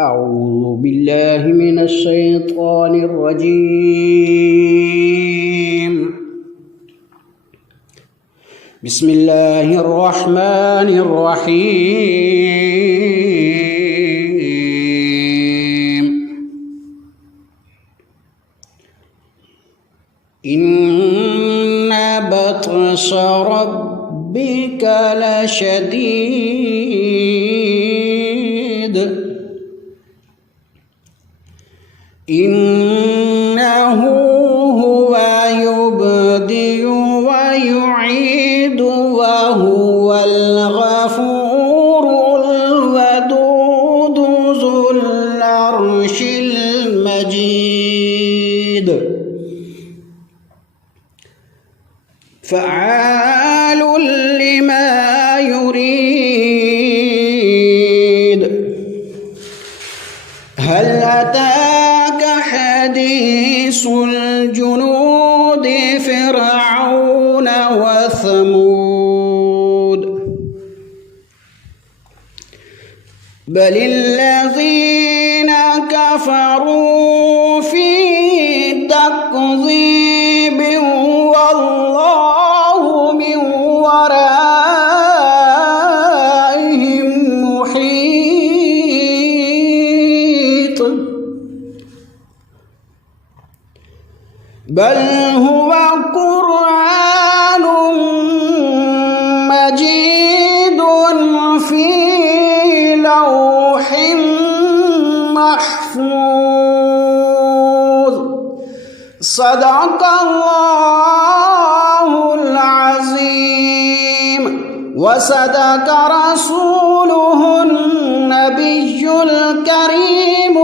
أعوذ بالله من الشيطان الرجيم. بسم الله الرحمن الرحيم. إن بطش ربك لشديد إنه هو يبدئ ويعيد وهو الغفور الودود ذو العرش المجيد فعال لما يريد. هل أتاك حديث الجنود فرعون وثمود بل الذين كفروا في تكذيب والله من ورائهم محيط بل هو قرآن مجيد في لوح محفوظ. صدق الله العظيم وصدق رسوله النبي الكريم